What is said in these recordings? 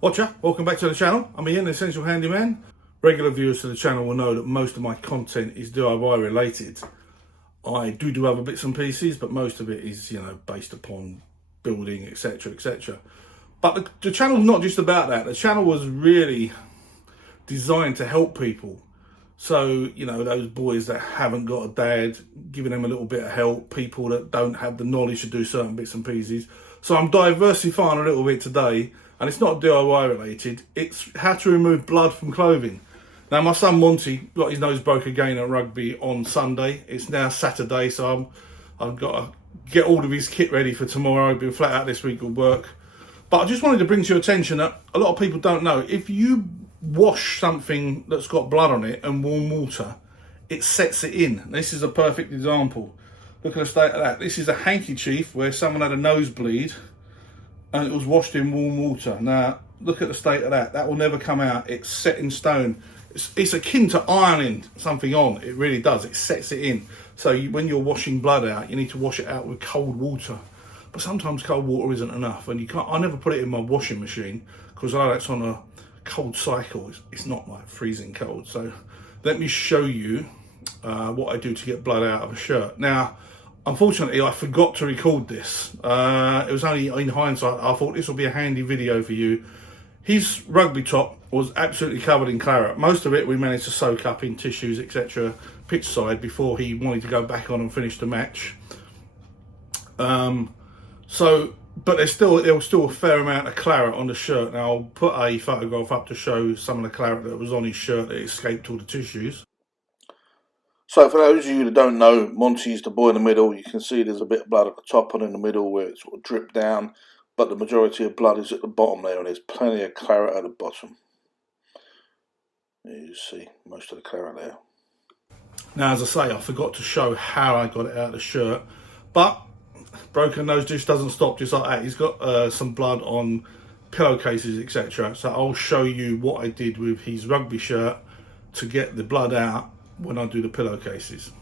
Watcher, welcome back to the channel. I'm Ian, the Essential Handyman. Regular viewers to the channel will know that most of my content is DIY related. I do other bits and pieces, but most of it is, based upon building, etc, etc. But the channel's not just about that. The channel was really designed to help people. So, those boys that haven't got a dad, giving them a little bit of help, people that don't have the knowledge to do certain bits and pieces. So I'm diversifying a little bit today, and it's not DIY related, it's how to remove blood from clothing. Now, my son Monty got his nose broke again at rugby on Sunday. It's now Saturday, so I've got to get all of his kit ready for tomorrow. Been flat out this week with work. But I just wanted to bring to your attention that a lot of people don't know, if you wash something that's got blood on it and warm water, it sets it in. This is a perfect example. Look at the state of that. This is a handkerchief where someone had a nosebleed and it was washed in warm water. Now, look at the state of that. That will never come out. It's set in stone. It's akin to ironing something on. It really does. It sets it in. So when you're washing blood out, you need to wash it out with cold water. But sometimes cold water isn't enough, and you can't. I never put it in my washing machine because I know that's on a cold cycle. It's not like freezing cold. So let me show you what I do to get blood out of a shirt. Now, unfortunately, I forgot to record this. It was only in hindsight, I thought this will be a handy video for you. His rugby top was absolutely covered in claret. Most of it we managed to soak up in tissues, etc., pitch side, before he wanted to go back on and finish the match. But there was still a fair amount of claret on the shirt. Now, I'll put a photograph up to show some of the claret that was on his shirt that escaped all the tissues. So for those of you that don't know, Monty's the boy in the middle. You can see there's a bit of blood at the top and in the middle where it sort of dripped down, but the majority of blood is at the bottom there, and there's plenty of claret at the bottom. You see most of the claret there. Now, as I say, I forgot to show how I got it out of the shirt, but broken nose just doesn't stop just like that. He's got some blood on pillowcases, etc. So I'll show you what I did with his rugby shirt to get the blood out when I do the pillowcases.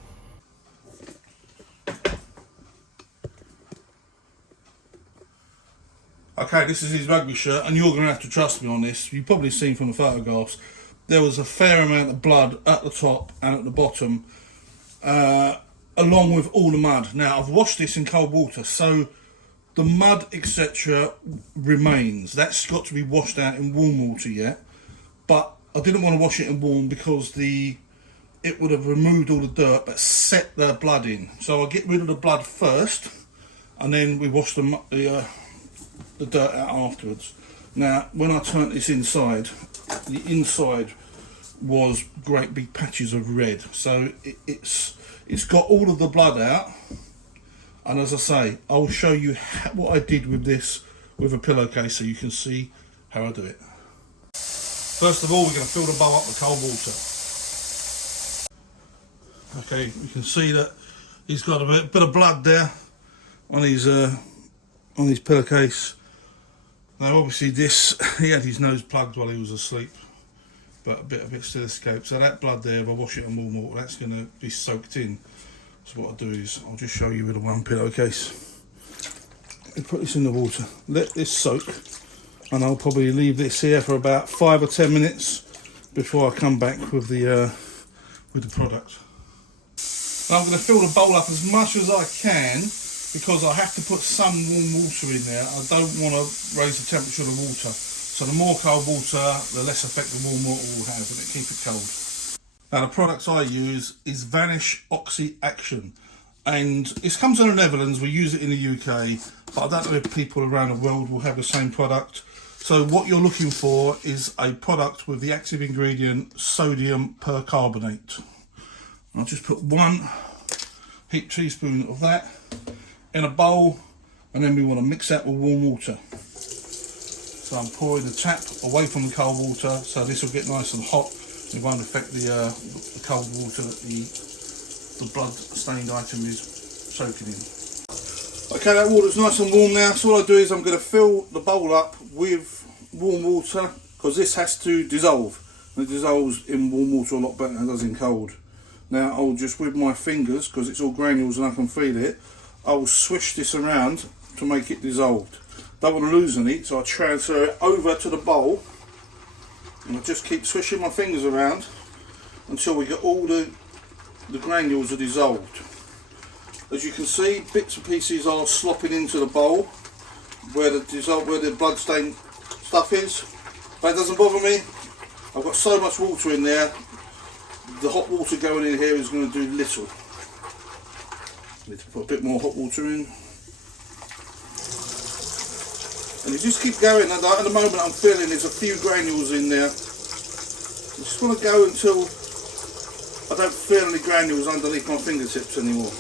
Okay, this is his rugby shirt, and you're going to have to trust me on this. You've probably seen from the photographs, there was a fair amount of blood at the top and at the bottom, along with all the mud. Now, I've washed this in cold water, so the mud, etc. remains. That's got to be washed out in warm water yet. But I didn't want to wash it in warm because it would have removed all the dirt but set the blood in. So I get rid of the blood first, and then we wash the dirt out afterwards. Now, when I turned this inside, the inside was great big patches of red. So it's got all of the blood out, and as I say, I'll show you what I did with this with a pillowcase so you can see how I do it. First of all, we're going to fill the bowl up with cold water. Okay, you can see that he's got a bit of blood there on his pillowcase. Now, obviously, he had his nose plugged while he was asleep, but a bit of it still escaped. So that blood there, if I wash it in warm water, that's going to be soaked in. So what I'll do is, I'll just show you with a one pillowcase. You put this in the water, let this soak, and I'll probably leave this here for about 5 or 10 minutes before I come back with the product. Now, I'm going to fill the bowl up as much as I can, because I have to put some warm water in there. I don't want to raise the temperature of the water. So the more cold water, the less effect the warm water will have, and it keeps it cold. Now, the products I use is Vanish Oxy Action, and it comes from the Netherlands. We use it in the UK, but I don't know if people around the world will have the same product. So what you're looking for is a product with the active ingredient sodium percarbonate. I'll just put 1 heaped teaspoon of that in a bowl, and then we want to mix that with warm water. So I'm pouring the tap away from the cold water, so this will get nice and hot. It won't affect the cold water that the blood stained item is soaking in. Okay, that water's nice and warm now, so what I do is I'm going to fill the bowl up with warm water, because this has to dissolve. And it dissolves in warm water a lot better than it does in cold. Now I'll just, with my fingers, because it's all granules and I can feel it, I'll swish this around to make it dissolved. Don't want to lose any, so I transfer it over to the bowl, and I just keep swishing my fingers around until we get all the granules are dissolved. As you can see, bits and pieces are slopping into the bowl where the bloodstained stuff is. That doesn't bother me. I've got so much water in there. The hot water going in here is going to do little. Need to put a bit more hot water in. And you just keep going. At the moment I'm feeling there's a few granules in there. I just want to go until I don't feel any granules underneath my fingertips anymore.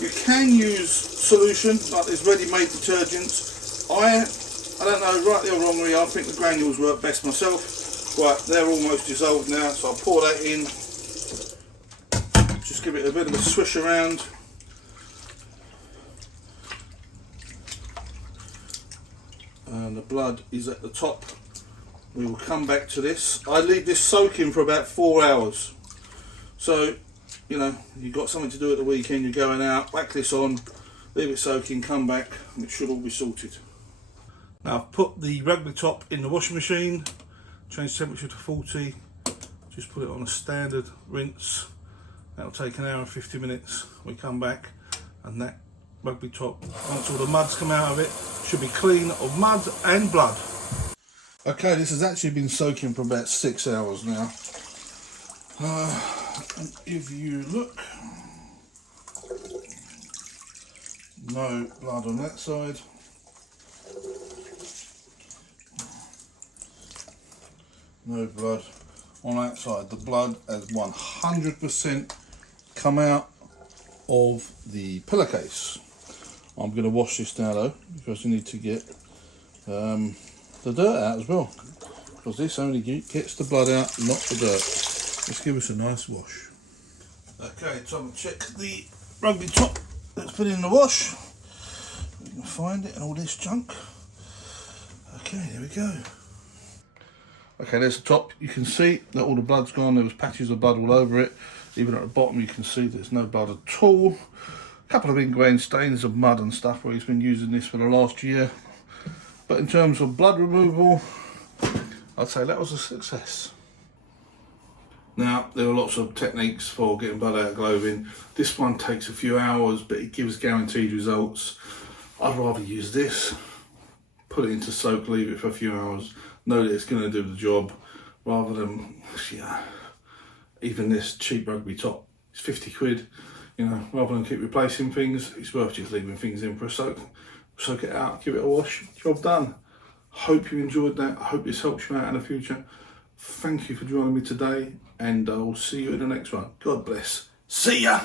You can use solution, like there's ready-made detergents. I don't know, rightly or wrongly, I think the granules work best myself. Right, they're almost dissolved now, so I'll pour that in. Just give it a bit of a swish around. And the blood is at the top. We will come back to this. I leave this soaking for about 4 hours. So, you know, you've got something to do at the weekend, you're going out, whack this on, leave it soaking, come back, and it should all be sorted. Now I've put the rugby top in the washing machine, change temperature to 40, just put it on a standard rinse. That'll take an hour and 50 minutes. We come back and that rugby top, once all the mud's come out of it, should be clean of mud and blood. Okay, this has actually been soaking for about 6 hours now. And if you look, no blood on that side. No blood on that side. The blood has 100% come out of the pillowcase. I'm going to wash this now though, because you need to get the dirt out as well, because this only gets the blood out, not the dirt. Let's give us a nice wash. Okay, time to check the rugby top that's put in the wash. We can find it and all this junk. Okay, there we go. Okay, there's the top. You can see that all the blood's gone. There was patches of blood all over it. Even at the bottom you can see there's no blood at all. A couple of ingrained stains of mud and stuff where he's been using this for the last year. But in terms of blood removal, I'd say that was a success. Now, there are lots of techniques for getting blood out of clothing. This one takes a few hours, but it gives guaranteed results. I'd rather use this, put it into soak, leave it for a few hours, know that it's going to do the job, rather than, even this cheap rugby top. It's 50 quid, you know, rather than keep replacing things, it's worth just leaving things in for a soak. Soak it out, give it a wash, job done. Hope you enjoyed that. I hope this helps you out in the future. Thank you for joining me today, and I'll see you in the next one. God bless. See ya!